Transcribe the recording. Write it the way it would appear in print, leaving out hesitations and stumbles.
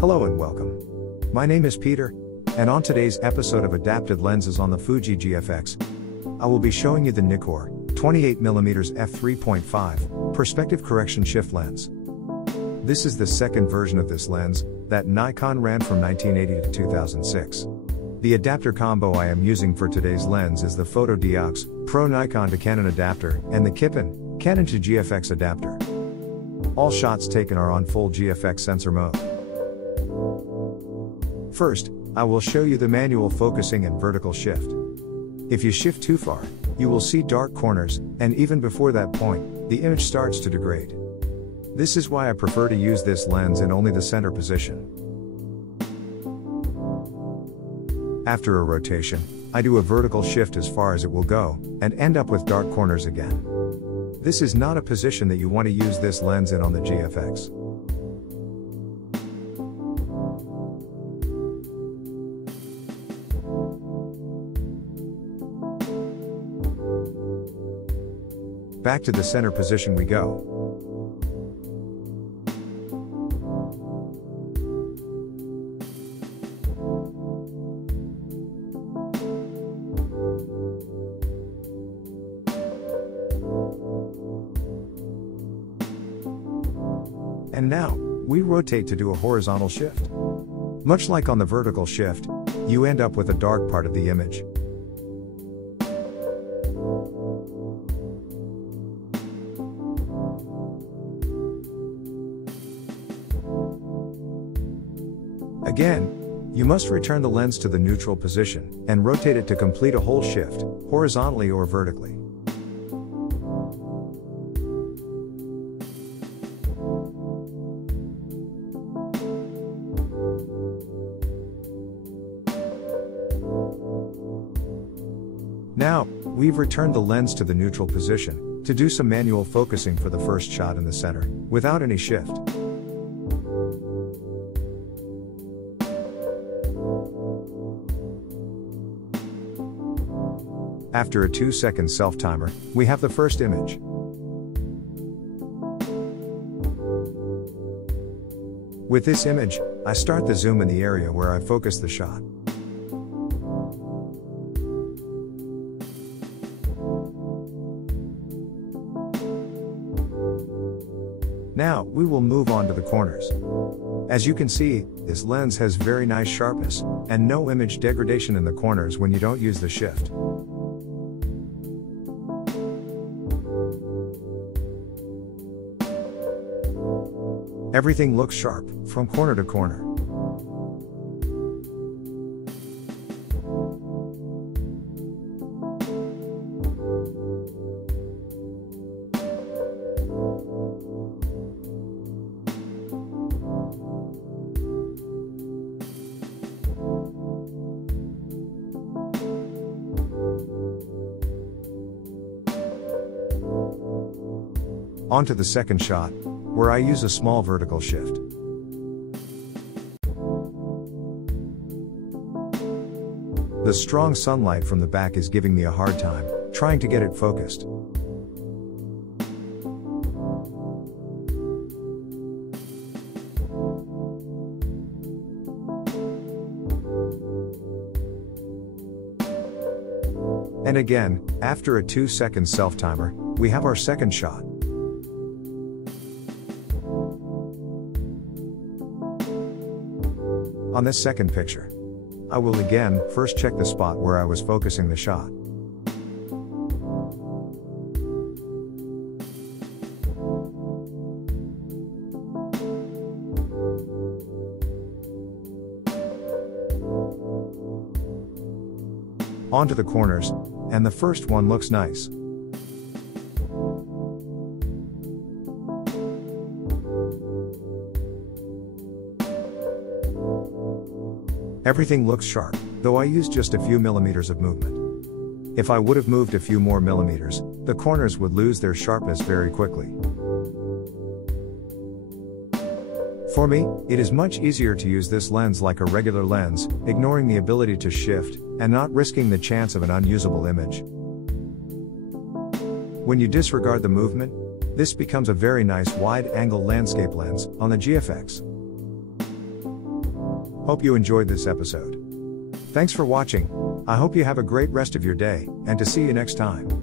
Hello and welcome. My name is Peter, and on today's episode of Adapted Lenses on the Fuji GFX, I will be showing you the Nikkor 28mm f3.5 perspective correction shift lens. This is the second version of this lens that Nikon ran from 1980 to 2006. The adapter combo I am using for today's lens is the Fotodiox Pro Nikon to Canon adapter and the Kipon Canon to GFX adapter. All shots taken are on full GFX sensor mode. First, I will show you the manual focusing and vertical shift. If you shift too far, you will see dark corners, and even before that point, the image starts to degrade. This is why I prefer to use this lens in only the center position. After a rotation, I do a vertical shift as far as it will go, and end up with dark corners again. This is not a position that you want to use this lens in on the GFX. Back to the center position we go. And now, we rotate to do a horizontal shift. Much like on the vertical shift, you end up with a dark part of the image. Again, you must return the lens to the neutral position, and rotate it to complete a whole shift, horizontally or vertically. Now, we've returned the lens to the neutral position, to do some manual focusing for the first shot in the center, without any shift. After a 2-second self-timer, we have the first image. With this image, I start the zoom in the area where I focus the shot. Now, we will move on to the corners. As you can see, this lens has very nice sharpness, and no image degradation in the corners when you don't use the shift. Everything looks sharp, from corner to corner. On to the second shot, where I use a small vertical shift. The strong sunlight from the back is giving me a hard time, trying to get it focused. And again, after a 2-second self-timer, we have our second shot. On this second picture, I will again first check the spot where I was focusing the shot. Onto the corners, and the first one looks nice. Everything looks sharp, though I used just a few millimeters of movement. If I would have moved a few more millimeters, the corners would lose their sharpness very quickly. For me, it is much easier to use this lens like a regular lens, ignoring the ability to shift, and not risking the chance of an unusable image. When you disregard the movement, this becomes a very nice wide-angle landscape lens on the GFX. Hope you enjoyed this episode. Thanks for watching. I hope you have a great rest of your day, and to see you next time.